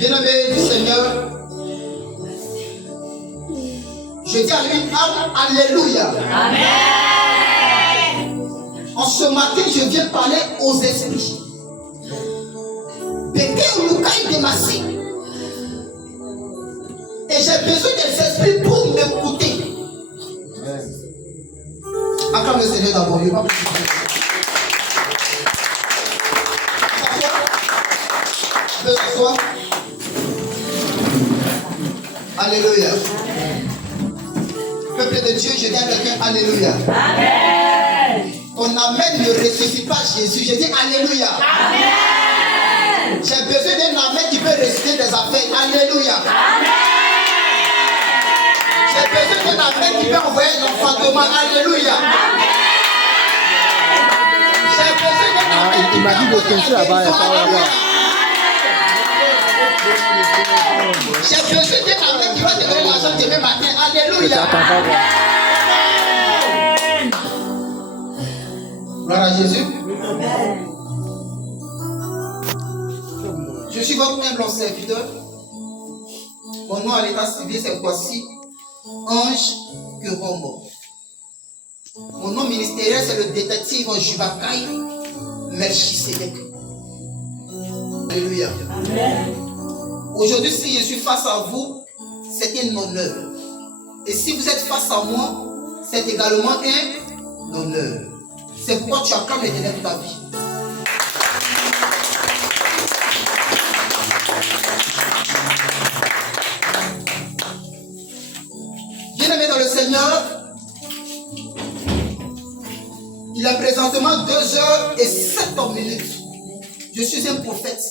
Bien-aimé du Seigneur, je dis à lui, Alléluia. Amen. En ce matin, je viens parler aux esprits. Et j'ai besoin des esprits pour m'écouter. Acclame le Seigneur d'abord. Alléluia. Peuple de Dieu, je dis à quelqu'un Alléluia. Amen. Ton amen ne ressuscite pas Jésus. Je dis Alléluia. Amen. J'ai besoin d'un amen qui peut ressusciter des affaires. Alléluia. Amen. J'ai besoin d'un amen qui peut envoyer l'enfantement. Alléluia. Amen. J'ai besoin d'un amen qui peut envoyer la guérison. J'ai besoin d'un amen qui va te donner l'argent demain matin. Alléluia. Amen. Gloire à Jésus. Amen. Je suis votre humble serviteur. Mon nom à l'état civil, c'est voici Ange Kuromo. Mon nom ministériel, c'est le détective Jubakai Melchisedek. Alléluia. Amen. Aujourd'hui, si je suis face à vous, c'est un honneur. Et si vous êtes face à moi, c'est également un honneur. C'est pourquoi tu acclames l'Éternel de ta vie. Bien-aimé dans le Seigneur, il est présentement 2h07. Je suis un prophète.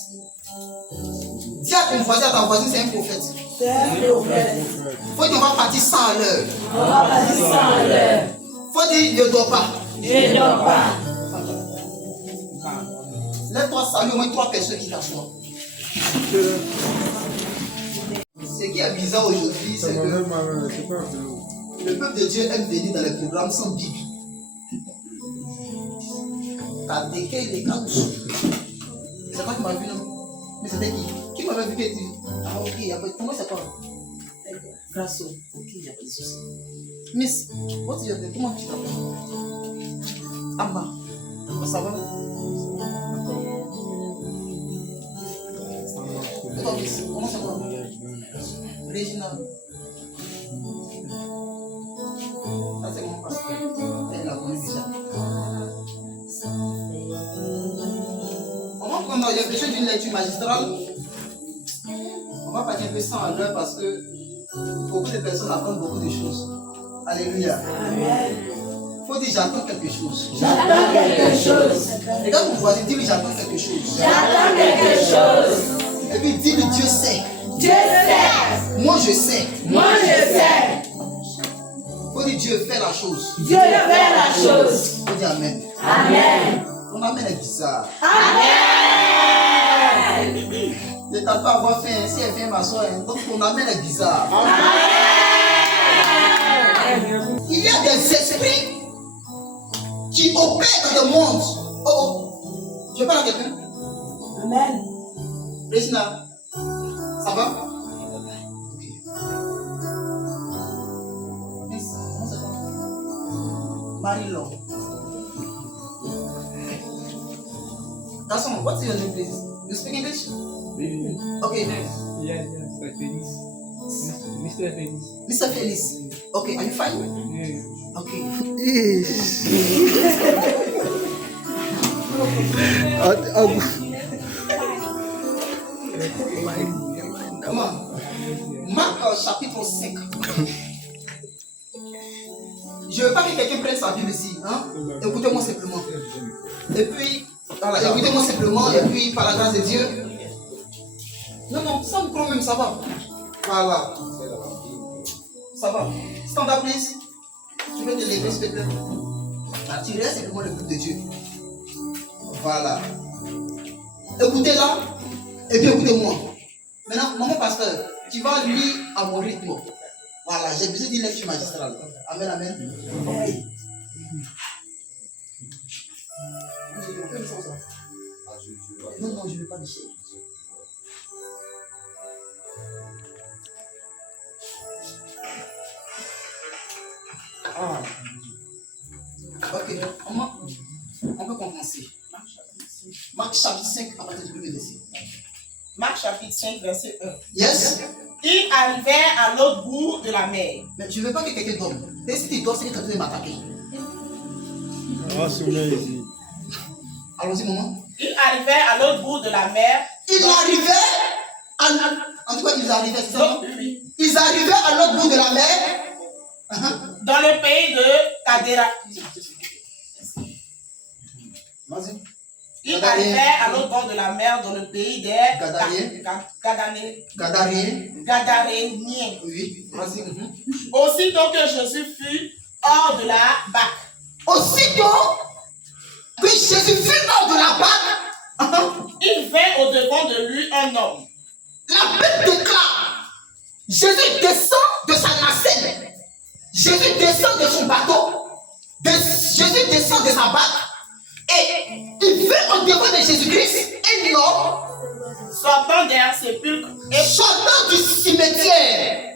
Dis à ton voisin, à ta voisine, c'est un prophète. C'est un prophète. Faut dire, on va partir 100 à l'heure. On va partir 100 à l'heure. Faut dire, ne dors pas. Ne dors pas. Lève-toi, salut au moins 3 personnes qui t'assoient. Ce qui est bizarre aujourd'hui, c'est que le peuple de Dieu aime venir dans les programmes sans Bible. T'as déqué les gars. C'est pas qui m'a vu, non? Mais c'était qui? Qui m'avait vu que tu... Ah ok, il y a pas... Comment ça parle? Grâce au... Ok, il n'y a pas de souci. Miss, what's your name? Comment tu t'appelles? Amma. Ça va? Et toi, Miss, comment ça va? Régina. Ça c'est mon pasteur. Elle l'a connu déjà. On a besoin d'une lecture magistrale. On va partir un peu 100 à l'heure parce que beaucoup de personnes apprennent beaucoup de choses. Alléluia. Amen. Il faut dire j'attends quelque chose. J'attends quelque chose. Regarde mon voisin, dis-lui j'attends quelque chose. J'attends quelque chose. Et puis dis-lui Dieu sait. Dieu sait. Moi je sais. Moi je sais. Il faut dire Dieu fait la chose. Dieu fait la chose. Il faut dire Amen. Amen. Ton Amen est bizarre. Amen. Ne t'as pas avoir fait si elle vient m'asseoir. Donc ton Amen est bizarre. Amen. Il y a des esprits qui opèrent dans le monde. Oh, je parle à quelqu'un. Amen. Regina, ça va? Ok. Miss, comment ça va? Marie-Laure. Garçon, what's your name, please? You speak English? Oui. Okay. Yeah, Mr. Felix. Mr. Felix. Mr. Felix. Okay, are you fine? Yeah. Okay. Comment? Marc chapitre 5. Je ne veux pas que quelqu'un prenne sa Bible ici. Hein? Écoutez-moi simplement. Et puis, voilà, écoutez-moi simplement. Et puis, par la grâce de Dieu. Non, sans problème, ça va. Voilà. Ça va. Stand up, please. Tu peux te lever, s'il te plaît. Tu restes simplement le peuple de Dieu. Voilà. Écoutez-la. Et puis, écoutez-moi. Maintenant, maman pasteur, tu vas lire à mon rythme. Voilà, j'ai besoin d'une lecture magistrale. Amen, amen. Okay. Non, je ne veux pas de chèque. Ok, on peut commencer. Marc chapitre 5, à partir du premier verset. Marc chapitre 5, verset 1. Yes? Ils arrivèrent à l'autre bout de la mer. Mais je ne veux pas que quelqu'un dorme. Et si tu dors, c'est que tu es en train de m'attaquer. Ah, sommeil ici. Allons-y, maman. Ils arrivèrent à l'autre bout de la mer. Ils arrivaient à... En tout cas, ils arrivaient, c'est ça, non? Oui. Ils arrivaient à l'autre bout de la mer. Dans le pays de Cadéra. Vas-y. Ils arrivèrent à l'autre bord de la mer dans le pays des Gadaréniens. Oui, vas-y. Aussitôt que Jésus fut hors de la barque, Aussitôt que Jésus fut hors de la barque, il vint au-devant de lui un homme. la Bible déclare, Jésus descend de sa nacelle. Jésus descend de son bateau. Jésus descend de sa barque. Et il vint au-devant de Jésus-Christ un homme Sortant d'un sépulcre sortant du cimetière.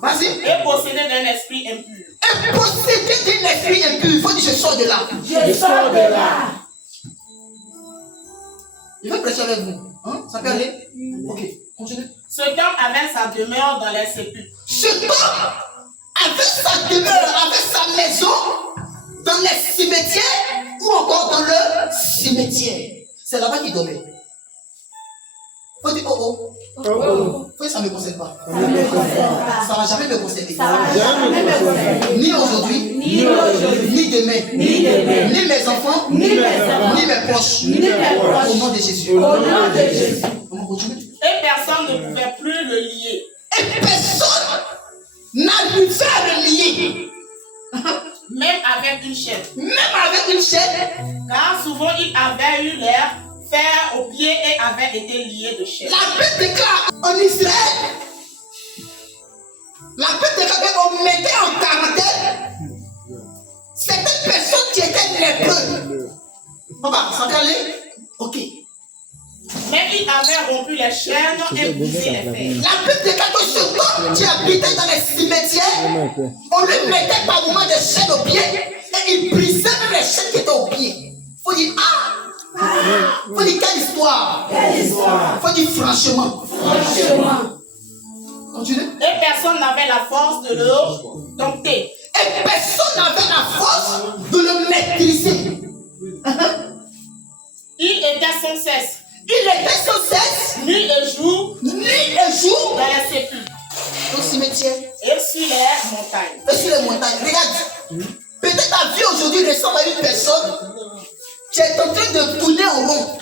Vas-y. et possédé d'un esprit impur. Et possédé d'un esprit impur. Il faut dire je sors de là. Je sors de là. Je vais prêcher avec vous. Hein? Ça peut aller? Ok, continue. Cet homme avait sa demeure dans les sépulcres. Cet homme avait sa demeure, avait sa maison dans les cimetières ou encore dans le cimetière. C'est là-bas qu'il dormait. Faut dire oh oh. Oh. Faut dire ça ne me concerne pas. Ça ne me concerne pas. Ça ne va jamais me concerner. Ça va jamais me concerner. Ni aujourd'hui, Ni aujourd'hui, ni demain, ni demain, ni mes enfants, ni mes enfants, ni mes proches. ni mes proches. Au nom de Jésus. Au nom de Jésus. On continue. Et personne ne pouvait plus le lier. Et personne n'arrivait à le lier. Même avec une chaîne. Même avec une chaîne. Car souvent il avait eu l'air fer aux pieds et avait été lié de chaîne. La Bible déclare en Israël. La Bible déclare qu'on mettait en quarantaine certaines personnes qui étaient lépreux. Papa, ça peut aller? Ok. Mais il avait rompu les chaînes et brisé les fers. La Bible déclare que ce homme qui habitait dans les cimetières, on lui mettait par moment des chaînes aux pieds et il brisait même les chaînes qui étaient aux pieds. Faut dire faut dire quelle histoire? Quelle histoire. Faut dire franchement. Franchement. Continue. Et personne n'avait la force de le dompter. Et personne n'avait la force de le maîtriser. Il était sans cesse, Il était sans cesse, nuit et jour, nuit et jour, dans les sépulcres au cimetière et sur les montagnes. et sur les montagnes. Regarde, peut-être ta vie aujourd'hui ressemble à une personne qui est en train de tourner en rond.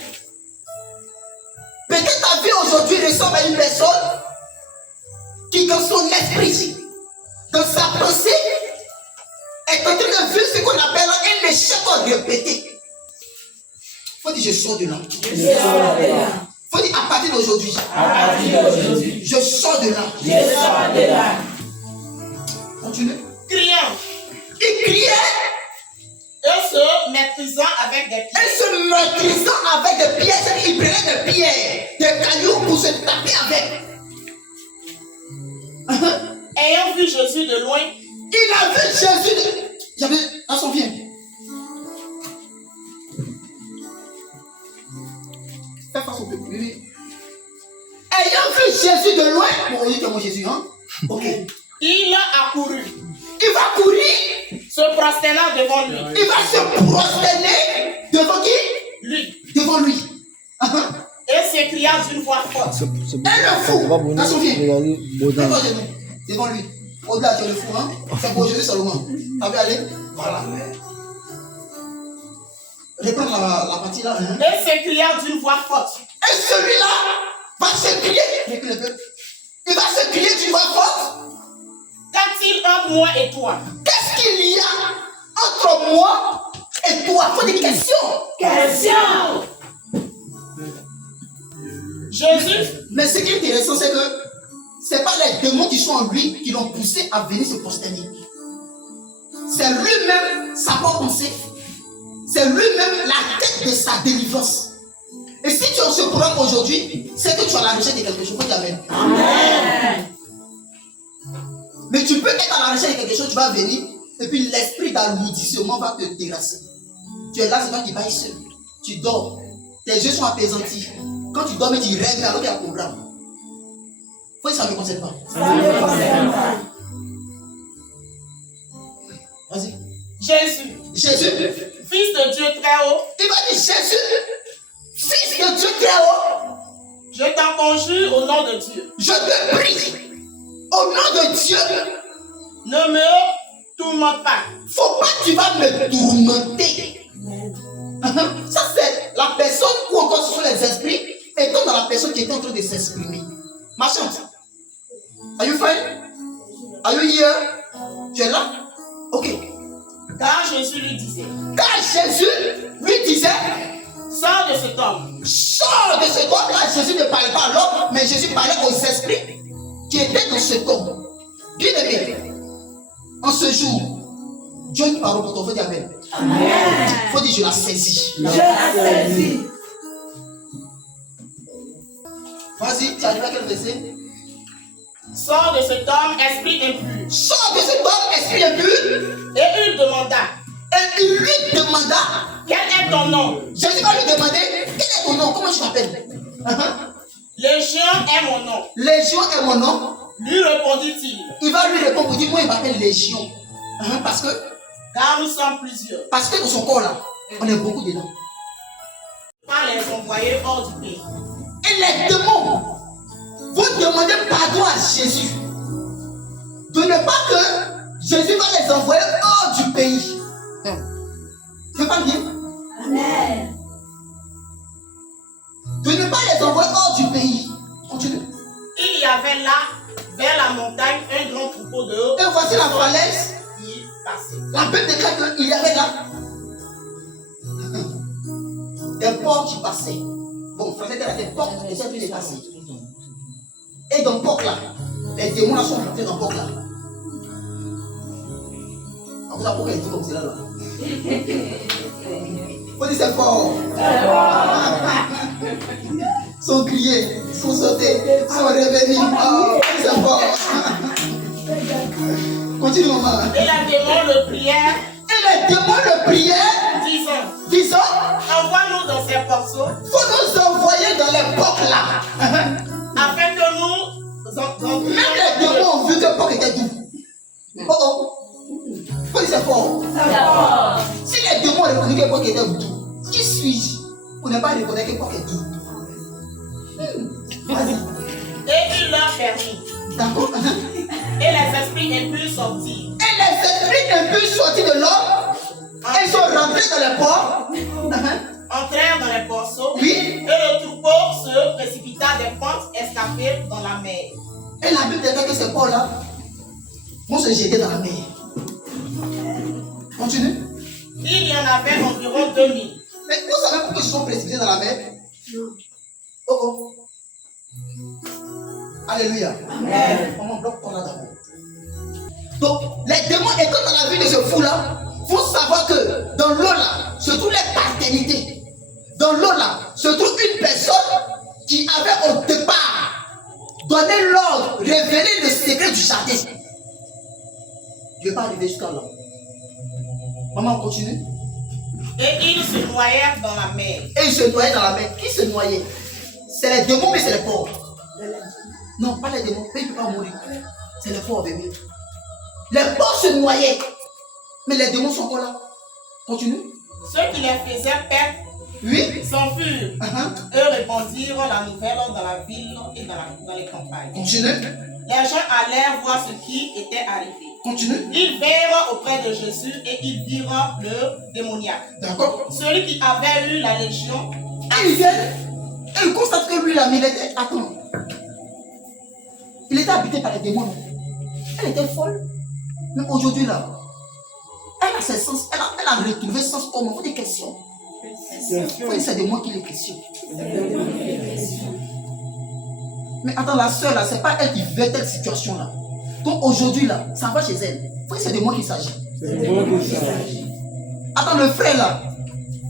Peut-être ta vie aujourd'hui ressemble à une personne qui, dans son esprit, dans sa pensée, est en train de vivre ce qu'on appelle un échec répété. Faut dire je sors de là. Je sors de là. Faut dire à partir d'aujourd'hui, À partir d'aujourd'hui, je sors de là. je sors de là. Continue. Criant Il criait et se maîtrisant avec des et pieds. se maîtrisant avec des pierres. C'est-à-dire, il prenait des pierres, des cailloux pour se taper avec. Ayant vu Jésus de loin, Il a vu Jésus. J'avais à son bien. Fais face au peuple. Oui. Ayant vu Jésus de loin. Bon, on dit que moi Jésus, hein? Ok. il a accouru, Il va courir. se prosternant devant lui. Il va se prosterner devant qui? Lui. Devant lui. Et s'écria d'une voix forte. Et le fou. À son bien. Devant Jésus. Devant lui. Au-delà, tu es le fou, hein? C'est pour Jésus seulement. Ça veut aller? Voilà. Reprends la partie là. Hein? Et s'écria d'une voix forte. Et celui-là va se crier. Recule un peu. Il va se crier d'une voix forte. Qu'a-t-il entre moi et toi? Qu'est-ce qu'il y a entre moi et toi? Faut des questions. Question. Jésus, Mais ce qui est intéressant, c'est que ce n'est pas les démons qui sont en lui qui l'ont poussé à venir se prosterner. C'est lui-même sa propre pensée. C'est lui-même la tête de sa délivrance. Et si tu as ce programme aujourd'hui, c'est que tu as la recherche de quelque chose. Amen. Amen. Mais tu peux être à la recherche de quelque chose, tu vas venir, Et puis l'esprit d'alourdissement va te terrasser. Tu es là, c'est toi qui vailles seul. Tu dors. Tes yeux sont apaisantis. Quand tu dors, mais tu rêves alors qu'il y a un programme. Faut que ça ne me concerne pas. Ça ne concerne pas. Vas-y. Jésus, Jésus. Fils de Dieu très haut, Il va dire Jésus, Fils de Dieu très haut. je t'en conjure au nom de Dieu. Je te prie. Au nom de Dieu. Ne me tourmente pas. Faut pas que tu vas me tourmenter. Ça c'est la personne ou encore ce sont les esprits étant dans la personne qui était en train de s'exprimer. Ma chante. Are you fine? Are you here? Tu es là? Ok. Car Jésus lui disait, Car Jésus lui disait, sors de cet homme. sors de cet homme-là. Jésus ne parlait pas à l'homme, mais Jésus parlait aux esprits qui étaient dans cet homme. Bien aimé, en ce jour, Dieu a une parole pour toi. Faut dire Amen. Amen. Faut dire je la saisis. Je la saisis. Vas-y, tu arrives à quel verset? Sors de cet homme, esprit impur. Sors de cet homme, esprit impur. Et il demanda, Et il lui demanda, quel est ton nom? Jésus va lui demander, quel est ton nom? Comment tu t'appelles? Légion est mon nom. Légion est mon nom. Lui répondit-il, Il va lui répondre pour dire, moi il m'appelle Légion. Parce que car nous sommes plusieurs. dans son corps là, on est beaucoup dedans. Pas les envoyer hors du pays. Et les démons vont demander pardon à Jésus. De ne pas que Jésus va les envoyer hors du pays. Je parle bien. Amen. De ne pas les envoyer hors du pays. Continue. Il y avait là, vers la montagne, un grand troupeau de Et voici la falaise. qui passait. La Bible déclare qu'il y avait là des porcs qui passaient. Bon, français, il y a des porcs et ça qui passaient. Et dans le porc là, les démons là sont rentrés dans le porc là. Alors, vous savez pourquoi il dit comme cela là? Faut dire c'est fort. Sont criés, sont sautés, sont revenus. Oh, c'est fort. Continue, maman. Et les démons le prièrent, Et les démons le prièrent, disant, disant, envoie-nous dans ces porceaux, faut nous envoyer dans les porcs là. afin que nous Même les démons ont vu que le porc était doux. Oh oh. Faut dire c'est fort. Si les démons ont reconnu que le porc était doux, qui suis-je pour ne pas reconnaître que le porc est doux? Vas-y. et il leur permit. D'accord. Et les esprits impurs sortirent. Et les esprits impurs sortis de l'homme, ils sont rentrés dans les porcs. Entrèrent dans les porceaux, Oui. et le troupeau se précipita des pentes escarpées dans la mer. Et la Bible déclare que ces porcs-là vont se jeter dans la mer. Continue. Il y en avait environ 2000. Mais vous savez pourquoi ils sont précipités dans la mer? Oh oh. Alléluia. Amen. On bloque ton là d'abord. Donc, les démons étant dans la vie de ce fou-là, vont savoir que dans l'eau là se trouve les paternités. Dans l'eau là se trouve une personne qui avait au départ donné l'ordre, révélé le secret du jardin. Je ne vais pas arriver jusqu'à là. Maman, on continue. Et ils se noyèrent dans la mer. Et ils se noyaient dans la mer. Qui se noyait? C'est les démons, mais c'est les pauvres. Non, pas les démons. Ils ne peuvent pas mourir. C'est les pauvres, bébé. Les pauvres se noyaient. Mais les démons sont encore là. Continue. Ceux qui les faisaient perdre Oui. s'enfuirent. Eux répandirent la nouvelle dans la ville et dans les campagnes. Continue. Les gens allèrent voir ce qui était arrivé. Continue. Ils vinrent auprès de Jésus et ils virent le démoniaque. D'accord. Celui qui avait eu la légion. Et ils viennent. Et ils constatent que lui, là, il était. Attends. Il était habité par les démons. Elle était folle. Mais aujourd'hui, là, elle a ses sens. Elle a retrouvé son sens commun. Il faut des questions. Il faut dire c'est de moi qui les questionne. Mais attends, la soeur là, c'est pas elle qui veut telle situation là. Donc aujourd'hui là, ça va chez elle. Il faut dire c'est de moi qu'il s'agit. Attends, le frère là.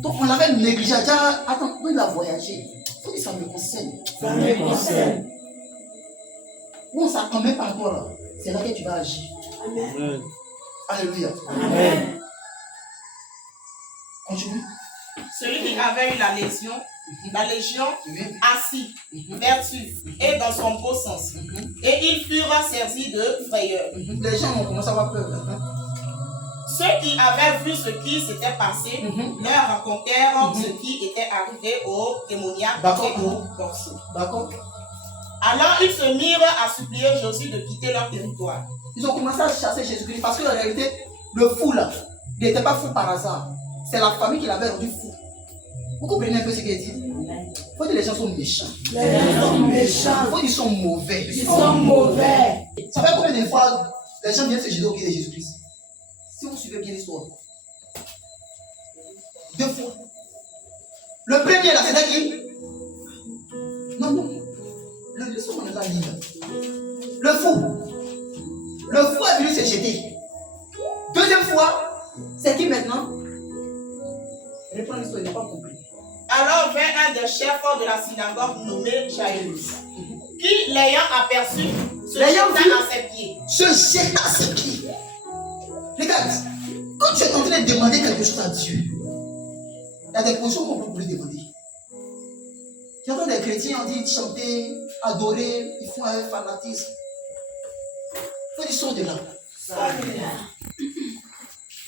Donc on l'avait négligé. Attends, nous il a voyagé. Il faut dire ça me concerne. Ça me concerne. Bon, ça quand même par toi là. C'est là que tu vas agir. Amen. Alléluia. Amen. Continue. Celui qui avait eu la légion, Oui. assis, vertu, et dans son beau sens. Et ils furent saisis de frayeur. Les gens ont commencé à avoir peur. Ceux qui avaient vu ce qui s'était passé leur racontèrent ce qui était arrivé aux démoniaques D'accord. et aux corseaux. D'accord. Alors ils se mirent à supplier Jésus de quitter leur territoire. Ils ont commencé à chasser Jésus-Christ parce qu'en réalité, le fou là, il n'était pas fou par hasard. C'est la famille qui l'avait rendu fou. Vous comprenez un peu ce qu'il dit? Il faut dire que les gens sont méchants. Les gens sont méchants. Il faut dire qu'ils sont mauvais. Ils sont mauvais. Ça fait combien de fois les gens viennent se jeter au pied de Jésus-Christ? Si vous suivez bien l'histoire. 2 fois. Le premier là, c'était qui? Non, non. L'histoire on est là, le fou. Le fou est venu se jeter. Deuxième fois, c'est qui maintenant? Reprends l'histoire, il n'a pas compris. Alors vint un des chefs de la synagogue nommé Jairus, qui l'ayant aperçu, se L'ayant jeta vu. à ses pieds. Se jeta à ses pieds. Regarde, quand tu es en train de demander quelque chose à Dieu, il y a des positions qu'on peut lui demander. J'entends des chrétiens on dit chanter, adorer, ils font un fanatisme. Il faut qu'ils sortent de là.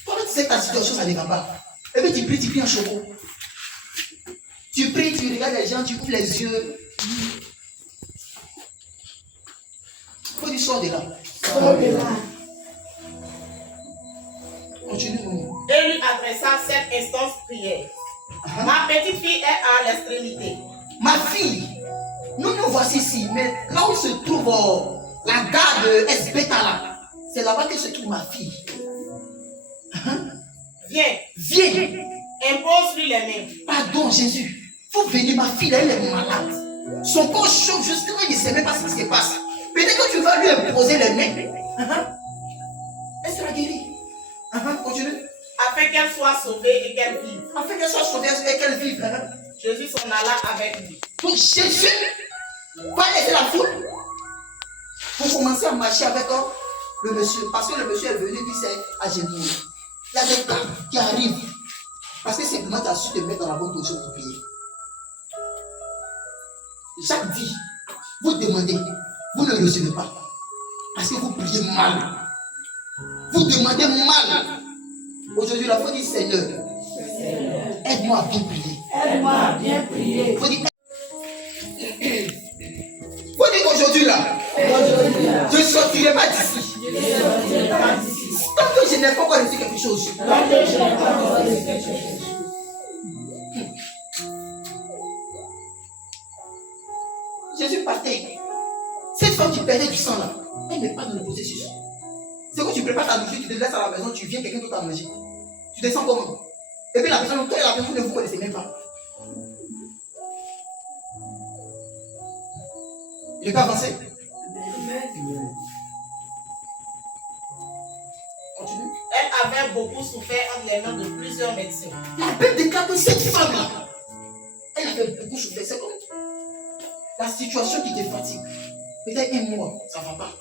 Toi, tu sais que ta situation, ça ne va pas. Et puis tu pries en choco. Tu pries, tu regardes les gens, tu ouvres les yeux. Il faut qu'ils sortent de là. Continue, maman. Et lui adressa cette instance prière. Ma petite fille est à l'extrémité. Ma fille, nous nous voici ici, mais là où se trouve la gare de Esbeta là, c'est là-bas que se trouve ma fille. Viens, Viens, impose-lui les mains. pardon Jésus, faut venir, ma fille là, elle est malade. Son corps chauffe justement, il ne sait même pas ce qui se passe. Peut-être que tu vas lui imposer les mains. Elle sera guérie. Continue. Afin qu'elle soit sauvée et qu'elle vive. Afin qu'elle soit sauvée et qu'elle vive. Jésus s'en alla avec lui. Donc Jésus va laisser la foule pour commencer à marcher avec le monsieur. Parce que le monsieur est venu, puis c'est à genoux. Il y a des cas qui arrivent. Parce que simplement tu as su te mettre dans la bonne position pour prier. Jacques dit, vous demandez, vous ne recevez pas. Parce que vous priez mal. Vous demandez mal. Aujourd'hui, la foi dit Seigneur, aide-moi à bien prier. Aide-moi à bien prier. Il faut dire qu'aujourd'hui là, je ne sortirai pas d'ici. Tant que je n'ai pas encore reçu quelque chose. Jésus partait. Cette femme qui perdait du sang là, elle n'est pas dans le processus. C'est quand tu prépares ta nourriture, tu te laisses à la maison, tu viens, quelqu'un d'autre à manger. Tu descends comment? Et puis la personne, toi et la personne ne vous connaissez même pas. Il peut avancer? Continue. Elle avait beaucoup souffert entre les mains de plusieurs médecins. La Bible déclare que cette femme-là, elle avait beaucoup souffert. C'est comme la situation qui te fatigue. Peut-être un mois, ça ne va pas.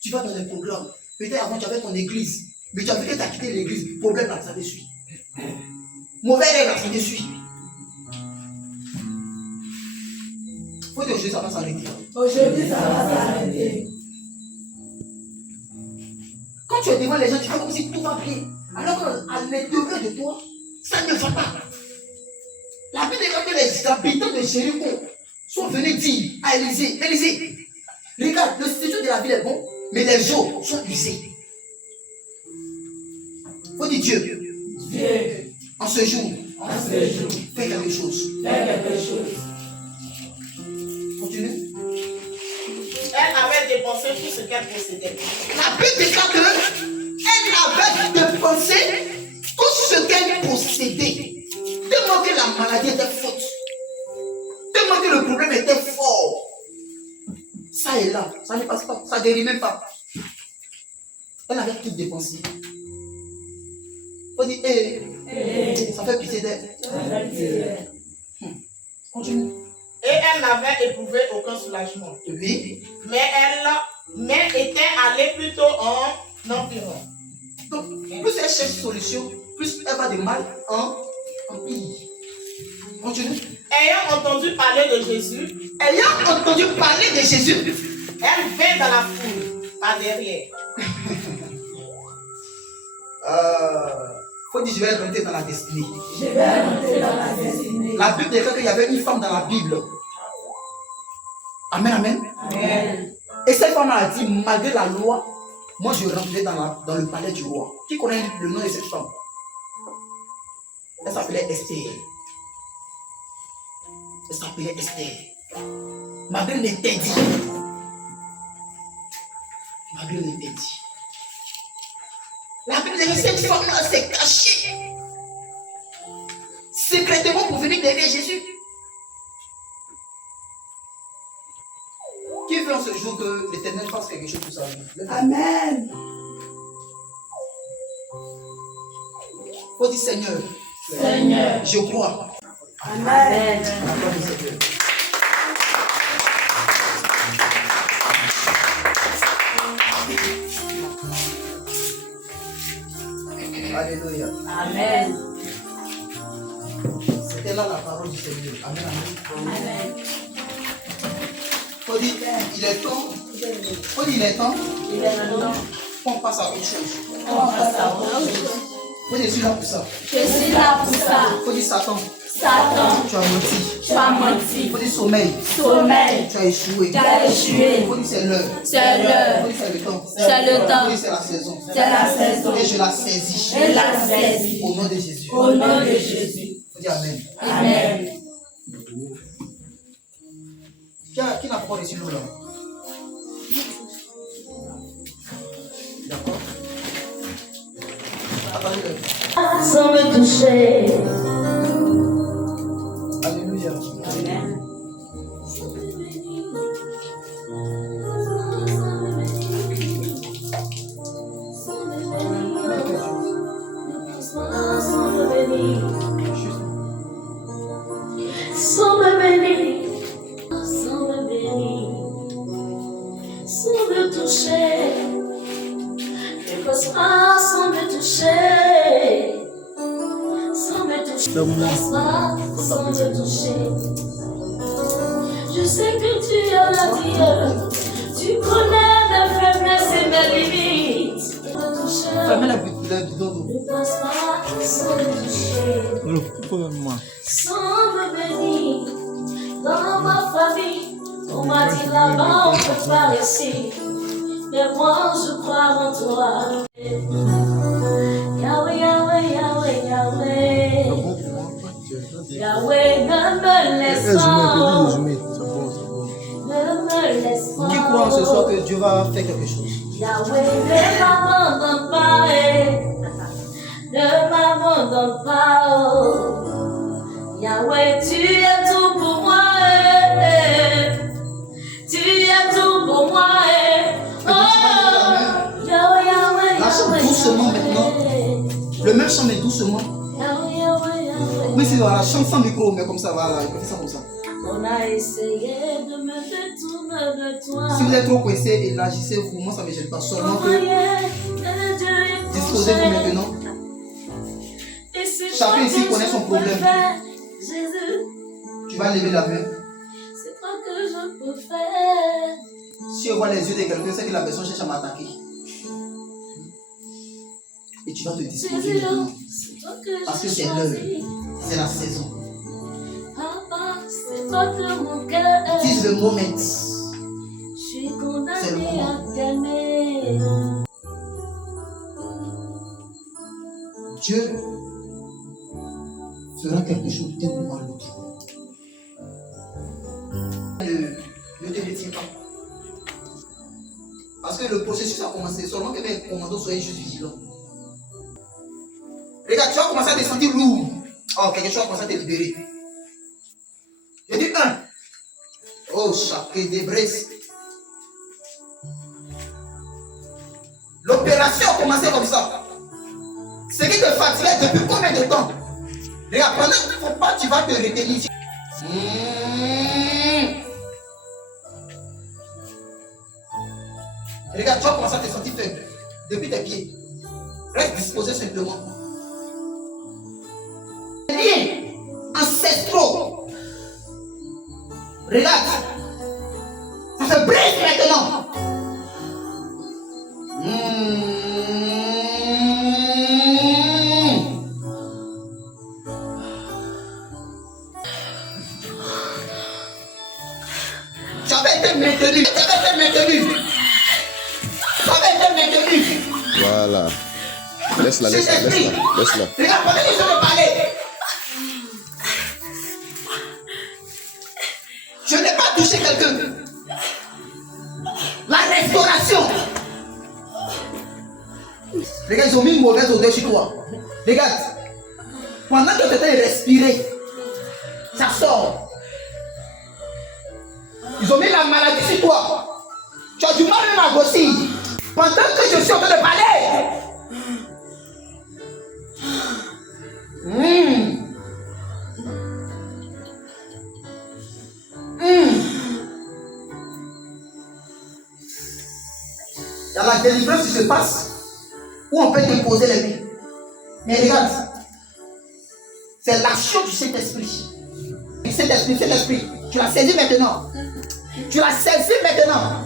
Tu vas dans les programmes. Peut-être avant, tu avais ton église. Mais tu as vu que tu as quitté l'église. Problème là, ça te suit. Mauvais rêve là, ça te suit. Faut que Jésus, ça va s'arrêter. Aujourd'hui, ça va s'arrêter. Quand tu es devant les gens, tu fais comme si tout va bien. Alors qu'à l'intérieur de toi, ça ne va pas. La Bible déclare que les habitants de Jéricho sont venus dire à Élisée, Élisée, regarde, le statut de la ville est bon, mais les eaux sont usées. Faut dire Dieu, Dieu, en ce jour, fais quelque chose. Continue. Elle avait dépensé tout ce qu'elle possédait. La Bible déclare qu'elle avait dépensé tout ce qu'elle possédait. Tellement que la maladie était forte. Tellement que le problème était fort. Ça est là, ça ne passe pas, ça ne guérit même pas. Elle avait tout dépensé. Il faut dire, ça fait pitié d'elle. Continue. Et elle n'avait éprouvé aucun soulagement. Oui. Mais était allée plutôt en empirant. Donc, mal en pire. Continue. Ayant entendu parler de Jésus, Ayant entendu parler de Jésus, elle vint dans la foule, par derrière. faut dire je vais rentrer dans la destinée. Je vais rentrer dans la destinée. La Bible déclare qu'il y avait une femme dans la Bible. Amen, amen. Amen. Et cette femme a dit, malgré la loi, moi je rentrais dans le palais du roi. Qui connaît le nom de cette femme? Elle s'appelait Esther. Elle s'appelait Esther. Malgré l'interdit. Malgré l'interdit. La Bible dit que cette femme-là s'est cachée secrètement pour venir derrière Jésus. Qui veut en ce jour que l'Éternel fasse quelque chose pour sa vie? Amen. Faut dire Seigneur, Seigneur. je crois. Amen. Accorde au Seigneur. Alléluia. Amen. C'était là la parole du Seigneur. Amen, amen. Amen. Faut dire, il est temps. Faut dire, il est temps Il est maintenant. qu'on passe à autre chose. On passe à autre chose. Faut dire, je suis là pour ça. Je suis là pour ça. Faut dire, Satan, Satan, tu as menti. tu as menti. Faut dire, sommeil, Sommeil, tu as échoué. tu as échoué. Faut dire, c'est l'heure. C'est l'heure. Faut dire, c'est le temps. C'est le temps. Faut dire, c'est la saison. C'est la saison. Et je la saisis. Je la saisis. Au nom de Jésus. Au nom de Jésus. Faut dire Amen. Amen. Qui n'a pas reçu l'eau là? D'accord? Attendez-le. Sans me toucher. Alléluia. Amen. Sans me bénir, sans me bénir, sans me toucher, ne passe pas sans me toucher, sans me toucher, ne passe pas sans me toucher. Je sais que tu es la vie, tu connais mes faiblesses et mes limites. Fermez la bidon d'eau. Ne passe pas sans me toucher. Sans me bénir, dans ma famille, on m'a dit là-bas on peut pas réussir, mais moi je crois en toi. Yahweh, Yahweh, Yahweh, Yahweh, Yahweh, ne me laisse pas, ne me laisse pas. Qui croit en ce soir que Dieu va faire quelque chose? Yahweh, ne m'abandonne pas, ne m'abandonne pas, oh. Yahweh, tu es tout pour moi, tu es tout pour moi, oh. Yahweh, Yahweh, La chante Yahweh, doucement Yahweh. maintenant. Le même chant mais doucement. Yahweh, Yahweh, Yahweh. Mais c'est la chante sans micro, mais comme ça, voilà, il faut faire ça comme ça. On a essayé de me détourner de toi. Si vous êtes trop coincé, élargissez-vous. Moi, ça ne me gêne pas. Seulement que disposez-vous maintenant. Chacun ici connaît son problème. Jésus, Tu vas lever la main. c'est toi que je peux faire. Si je vois les yeux de quelqu'un, c'est que la personne cherche à m'attaquer. Et tu vas te disposer Jésus, maintenant. c'est toi que Parce que j'ai c'est l'heure. choisi. C'est la saison. Papa, c'est toi que mon cœur. Dis le moment. Je suis C'est le condamné moment. à t'aimer. Dieu fera quelque chose d'un moment à l'autre. Ne te retire pas. Parce que le processus a commencé. Seulement que les commandos soient juste vigilants. Regarde, tu vas commencer à te sentir lourd. Oh, quelque chose va commencer à te libérer. Je dis un. Oh, chaque des braises. L'opération a commencé comme ça. Ce qui te fatiguait depuis combien de temps? Regarde, pendant qu'il ne faut pas, tu vas te retenir. Regarde, tu vas commencer à te sentir faible depuis tes pieds. Reste disposé simplement. Regarde. Ça se brise maintenant. Tu avais été maintenu. Tu avais été maintenu. Tu avais été maintenu. Voilà. Laisse-la. Regarde, pendant que je veux parler. Je n'ai pas touché quelqu'un. La restauration. Regarde, ils ont mis une mauvaise odeur chez toi. Regarde. Pendant que tu étais respiré, ça sort. Ils ont mis la maladie sur toi. Tu as du mal même à grossir. Pendant que je suis en train de parler. Il y a la délivrance qui se passe où on peut déposer les mains. Mais regarde, c'est l'action du Saint-Esprit. Saint-Esprit, tu l'as saisi maintenant. Tu l'as saisi maintenant.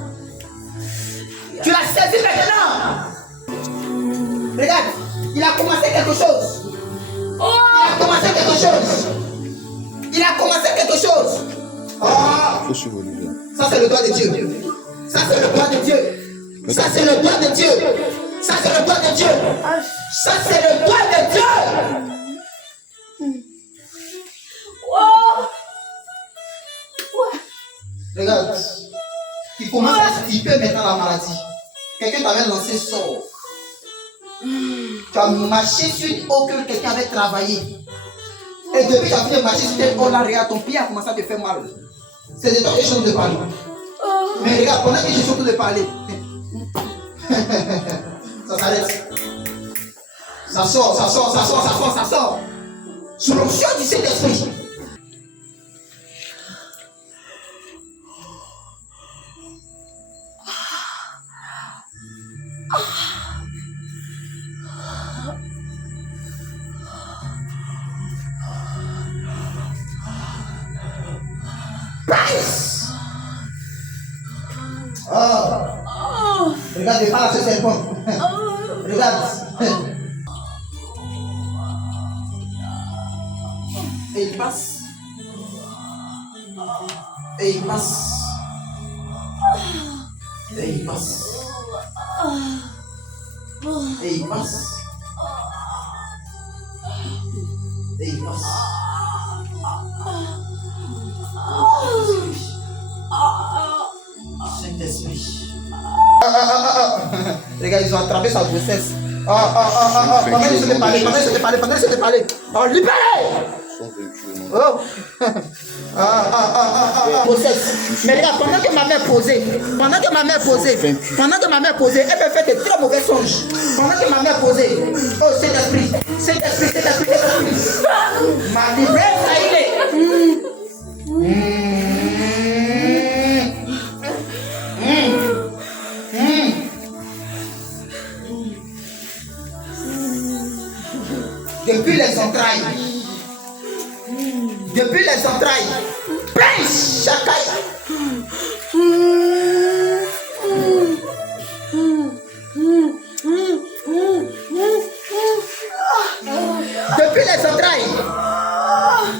Tu l'as saisi maintenant. Regarde, il a commencé quelque chose. Il a commencé quelque chose. Il a commencé quelque chose. Oh. Ça c'est le doigt de Dieu. Ça c'est le doigt de Dieu. Ça c'est le doigt de Dieu. Ça c'est le doigt de Dieu. Ça c'est le doigt de Dieu. Regarde, il commence à stiper maintenant la maladie. Quelqu'un t'avait lancé sort. Tu as marché sur une eau que quelqu'un avait travaillé. Et depuis que tu as fini de marcher sur cette eau-là, regarde, ton pied a commencé à te faire mal. C'est de toi que je suis en train de parler. Mais regarde, pendant que je suis en train de parler, ça s'arrête. Ça sort. Sous l'onction du Saint-Esprit. Regarde, pas ce serpent. Regarde. Et il passe. Et il passe. Et il passe. Et il passe. Et il passe. Saint-Esprit. Regarde, ils ont attrapé sa grossesse. Pendant que je te parlais. Oh, libéré! Oh! Grossesse. Mais regarde, pendant que ma mère posait, elle me fait de très mauvais songes. Pendant que ma mère posait, oh Saint-Esprit. Ma livrée, ça y est. Depuis les entrailles, pince Shakaya. Depuis les entrailles.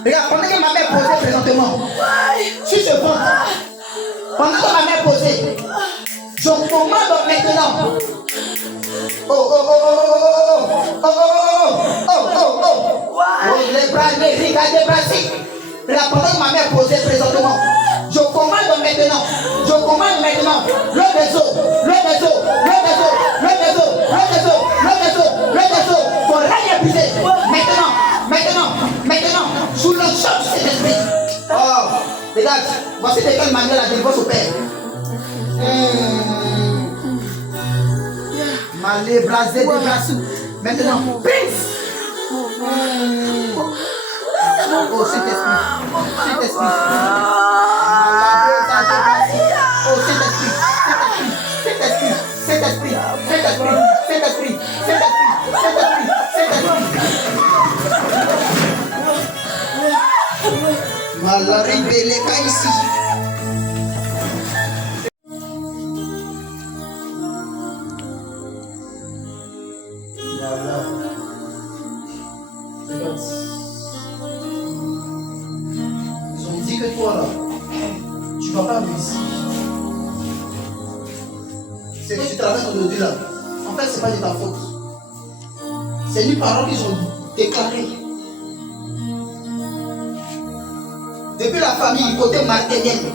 Regarde, pendant que ma mère posait présentement, sur ce ventre, pendant que ma mère posait, je commande maintenant. Les bras, les bras, la pendant que ma mère posait présentement, je commande maintenant, le vaisseau, ton règne épuisé, maintenant, sous le choc de cet esprit. Oh, regarde, voici de quelle manière la délivrance opère. Malé, brasé, des brassous. Maintenant, prince. Oh, Saint-Esprit. Oh, Saint-Esprit. Malari, beleka ici. C'est que tu traverses aujourd'hui là. En fait, c'est pas de ta faute. C'est une parole qu'ils ont déclarée. Depuis la famille, côté maternel.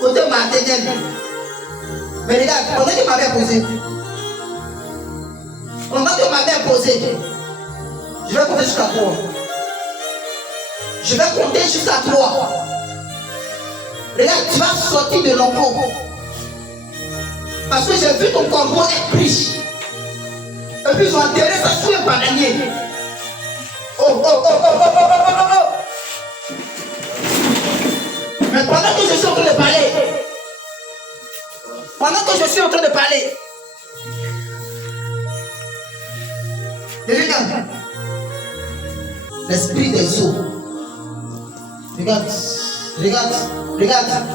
Côté maternel. Mais regarde, pendant que ma mère posait. Pendant que ma mère posait, je vais compter jusqu'à 3. Je vais compter jusqu'à 3. Regarde, tu vas sortir de l'enclos. Parce que j'ai vu ton corbeau être pris. Et puis ils ont enterré ça sous un bananier. Oh, oh, oh, oh, oh, oh, oh, oh, oh. Mais pendant que je suis en train de parler, regarde, l'esprit des eaux. Regarde,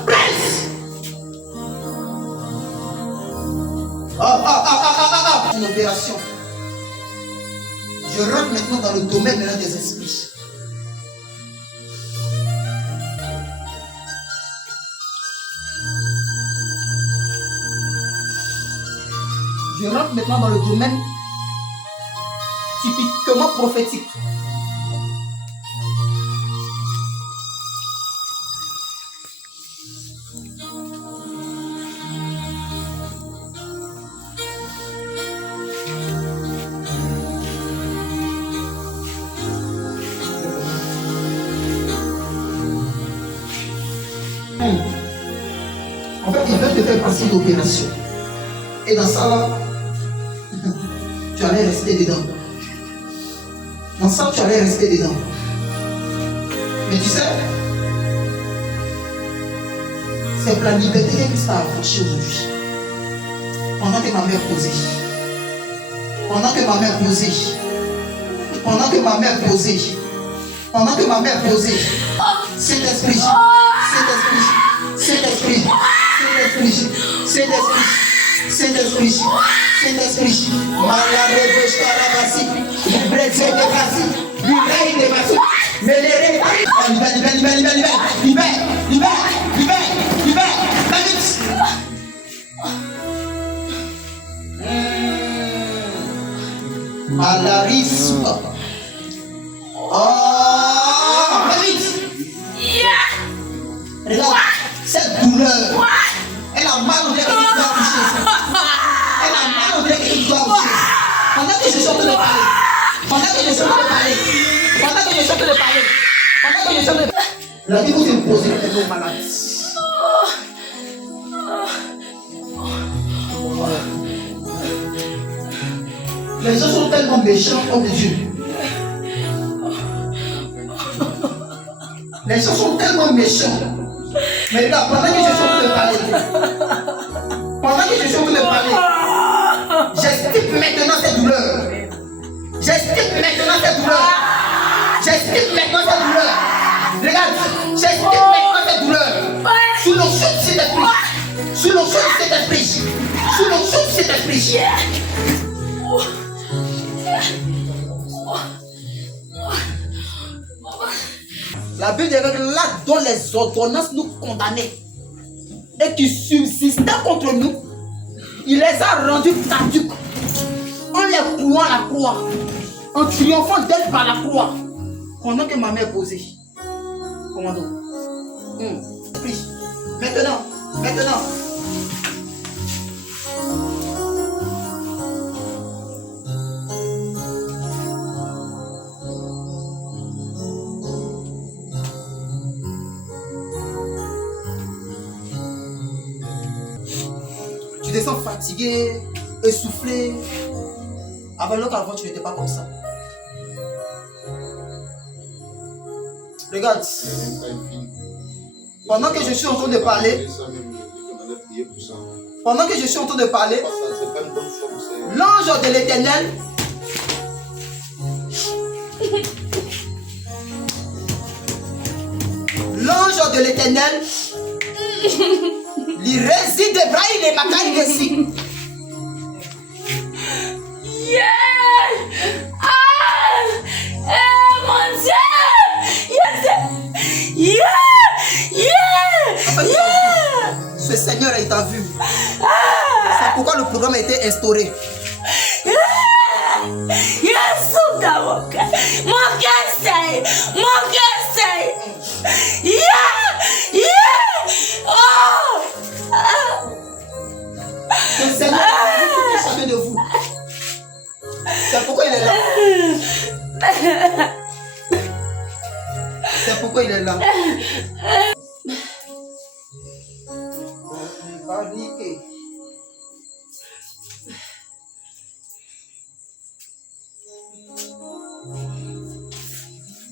presse. Une opération. Je rentre maintenant dans le domaine des esprits. Je rentre maintenant dans le domaine typiquement prophétique. En fait, il veut te faire passer l'opération. Et dans ça là, tu allais rester dedans. Dans ça, tu allais rester dedans. Mais tu sais, c'est pour la liberté que Christ a affranchi aujourd'hui. Pendant que ma mère posait. Saint-Esprit, regarde, cette douleur, elle a mal au cœur qu'il doit toucher. Pendant que je suis en train de parler, la vie vous impose les mots malades. Les gens sont tellement méchants, homme de Dieu. Les gens sont tellement méchants. Mais regarde, pendant que je suis en train de parler, j'explique maintenant cette douleur. Regarde, j'explique maintenant cette douleur. Sous l'onction de cet esprit. La Bible dit là dont les ordonnances nous condamnaient et qui subsistaient contre nous, il les a rendus caduques en les clouant à la croix, en triomphant d'elle par la croix, pendant que ma mère posait. Commando. Maintenant. Tu descends fatigué, essoufflé. Alors qu'avant tu n'étais pas comme ça. Regarde. Pendant que je suis en train de parler, l'ange de l'Éternel lui réside de bras, il est macaille ici. Mon Dieu! Ce Seigneur est en vue. pourquoi le programme a été instauré. Yesu mon cœur c'est. Oh! Le Seigneur a vu chacun de vous. C'est pourquoi il est là. C'est pourquoi il est là. Paniqué.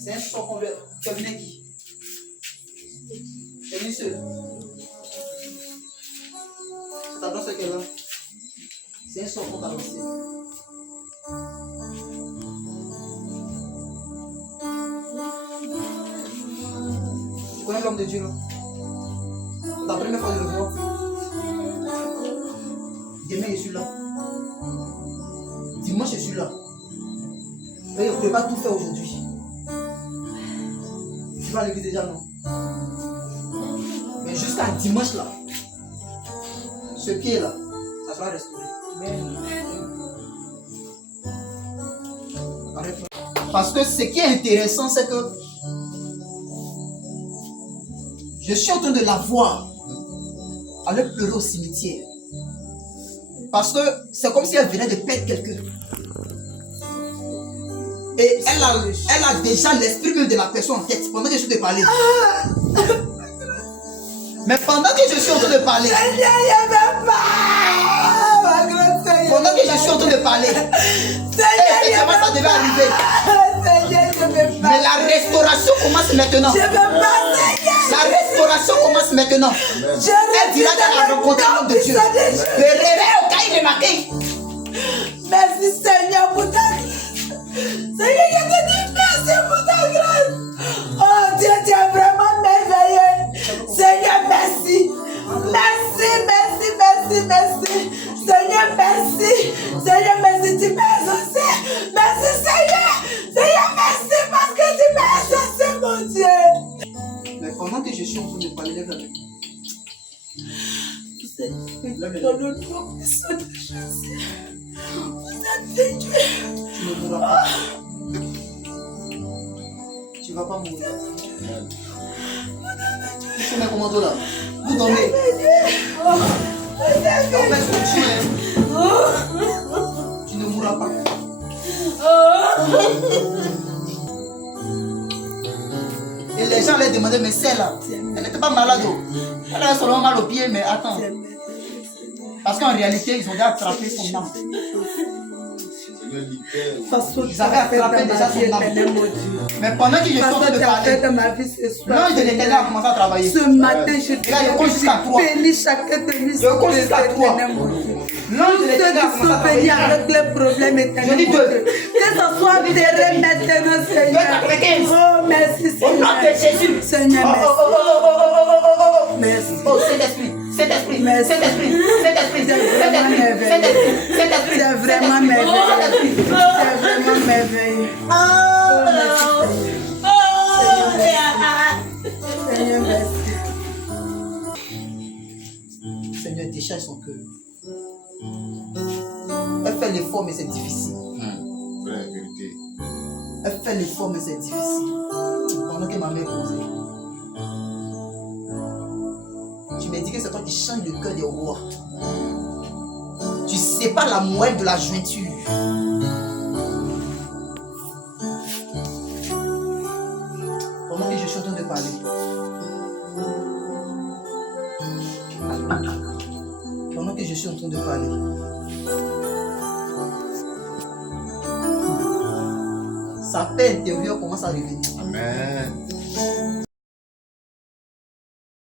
C'est un choc qu'on veut. Tu es venu qui? Tu es venu seul. C'est ta danse qui est là. C'est un choc qu'on t'a lancé. Tu connais l'homme de Dieu là? C'est ta première fois de le voir. Demain je suis là. Dimanche je suis là. Mais je ne pouvais pas tout faire aujourd'hui. Tu vas à l'église déjà, non? Mais jusqu'à dimanche là, ce pied là, ça sera restauré. Arrête-le. Parce que ce qui est intéressant, c'est que je suis en train de la voir aller pleurer au cimetière. Parce que c'est comme si elle venait de perdre quelqu'un. Et elle a déjà l'esprit même de la personne en tête pendant que je suis en train de parler. Mais pendant que je suis en train de parler, pendant que je suis en train de parler, effectivement ça devait arriver. Mais la restauration commence maintenant. La restauration commence maintenant. Elle dira qu'elle a rencontré l'homme de Dieu. Merci Seigneur pour ta grâce. Seigneur, je te dis merci pour ta grâce. Oh Dieu, tu es vraiment merveilleux. Seigneur, merci. Merci. Seigneur, merci. Seigneur, merci, tu m'as exaucé. Merci Seigneur. Seigneur, merci parce que tu m'as exaucé, mon Dieu. Mais pendant que je suis en train de parler, lève la main. Dans le nom puissant de Jésus, vous êtes vécu. Tu ne mourras pas. Tu ne vas pas mourir. Ils sont mes commandos là. Vous dormez. Tu ne mourras pas. Et les gens allaient demander, mais celle-là, elle n'était pas malade. Elle avait seulement mal au pied, mais attends. Parce qu'en réalité, ils ont déjà attrapé son âme. Ils avaient attrapé déjà son âme. Mais pendant que je suis en train de parler, l'ange de l'Éternel a commencé à travailler. Ce matin, je bénis chacun de nous. Je compte jusqu'à 3. L'ange de l'Éternel a commencé à travailler. Avec les problèmes éternels. Je dis 2. Que ce soit terrain maintenant, Seigneur. Oh, merci, Au nom Seigneur. de Jésus. Seigneur, merci. Oh, Saint-Esprit. C'est vraiment merveilleux. C'est vraiment merveilleux. Seigneur, merci. Seigneur, décharge son cœur. Elle fait l'effort, mais c'est difficile. Elle fait l'effort, mais c'est difficile. Pendant que ma mère posait. Tu me dis que c'est toi qui change le cœur des rois. Tu sais pas la moelle de la jointure. Pendant que je suis en train de parler. Pendant que je suis en train de parler. Sa paix intérieure commence à revenir. Amen.